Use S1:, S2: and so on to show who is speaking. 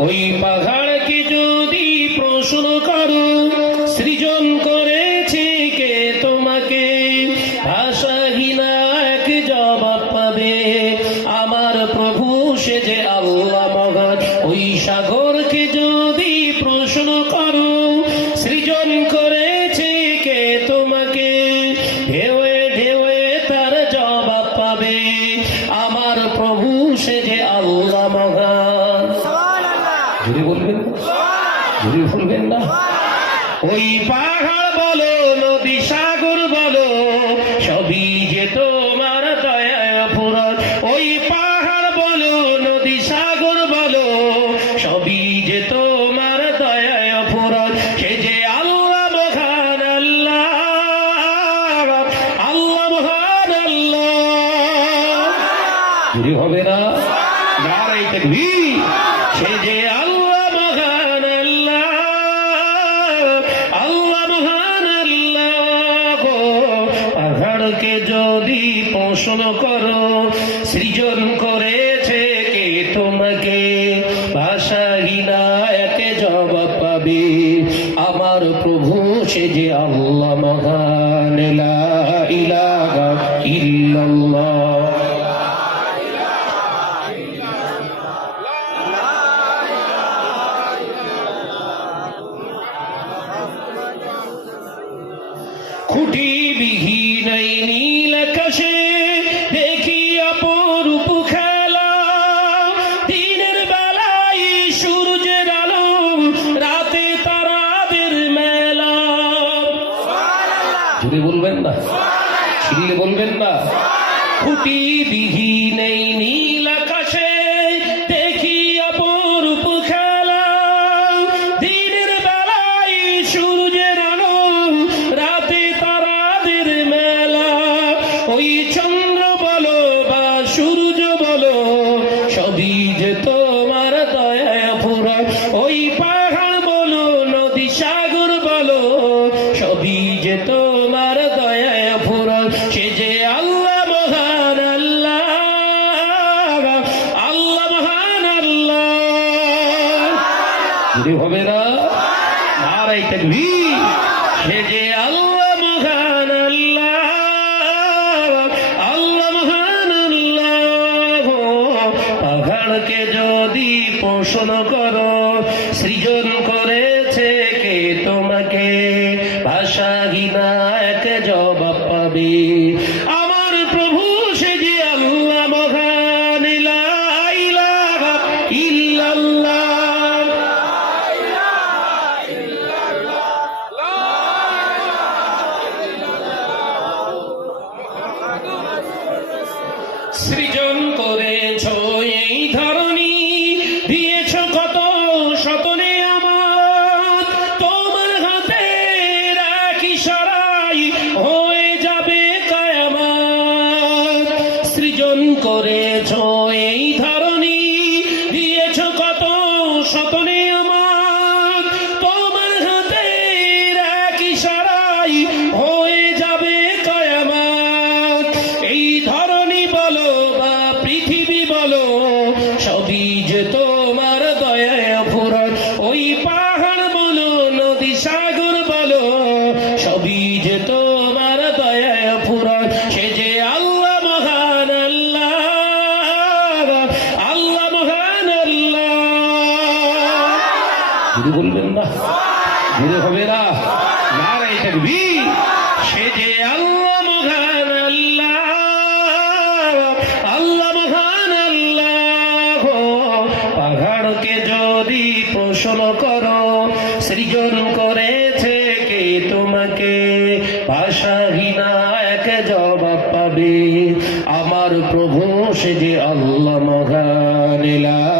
S1: ওই পাহাড়কে যদি প্রশ্ন করো, সৃজন করেছে কে তোমাকে? ভাষাহীনা এক জবাব পাবে। আমার প্রভু সে যে আল্লাহ মহান, ওই সাগরকে যদি প্রশ্ন করো, সৃজন করেছে কে তোমাকে? ঢেউয়ে ঢেউয়ে তার জবাব পাবে। আমার প্রভু সে যে আল্লাহ মহান বলবেন যদি বলবেন না? ওই পাহাড় বলো, নদী সাগর বলো, সবই যে তোমার দয়া পুরাণ ওই পাহাড় বলো, নদী সাগর বলো, সবই যে তোমার দয়া পুরাণ সে যে আল্লাহ মহান আল্লাহ আল্লাহ মহান আল্লাহ। হবে না নারাই তাকবীর পাহাড়কে যদি পোষণ করো, সৃজন করেছে কে তোমাকে? ভাষাহীনা একে জবাব পাবে। আমার প্রভু, সে যে আল্লাহ মহান ইলাহা বিহীন এই নীল আকাশে দেখি অপরূপ খেলা। দিনের বেলায় সূর্যের আলো রাতে তারাদের মেলা। জুড়ে বলবেন না? ছিললে বলবেন না? খুঁটি বিহীন নীল আকাশে হবে না নারাই তাকবীর। সে যে আল্লাহ মহান আল্লাহ আল্লাহ মহান আল্লাহ পাহাড়কে যদি পোষণ করো, সৃজন করেছে কে তোমাকে? ভাষাহীনা এক জবাব পাবে? সৃজন করেছ এই ধরনী দিয়েছ কত শতনে আমার। তোমার হাতে রাখি সারাই হয়ে যাবে কয়ামাত। এই ধরনী বলো বা পৃথিবী বলো, সবই যে তোমার যদি বলবেন না। যদি হবে না সে যে আল্লাহ পাহাড়কে যদি পোষণ করো, সৃজন করেছে কে তোমাকে? ভাষাহীনা জবাব পাবে। আমার প্রভু সে যে আল্লাহ মহান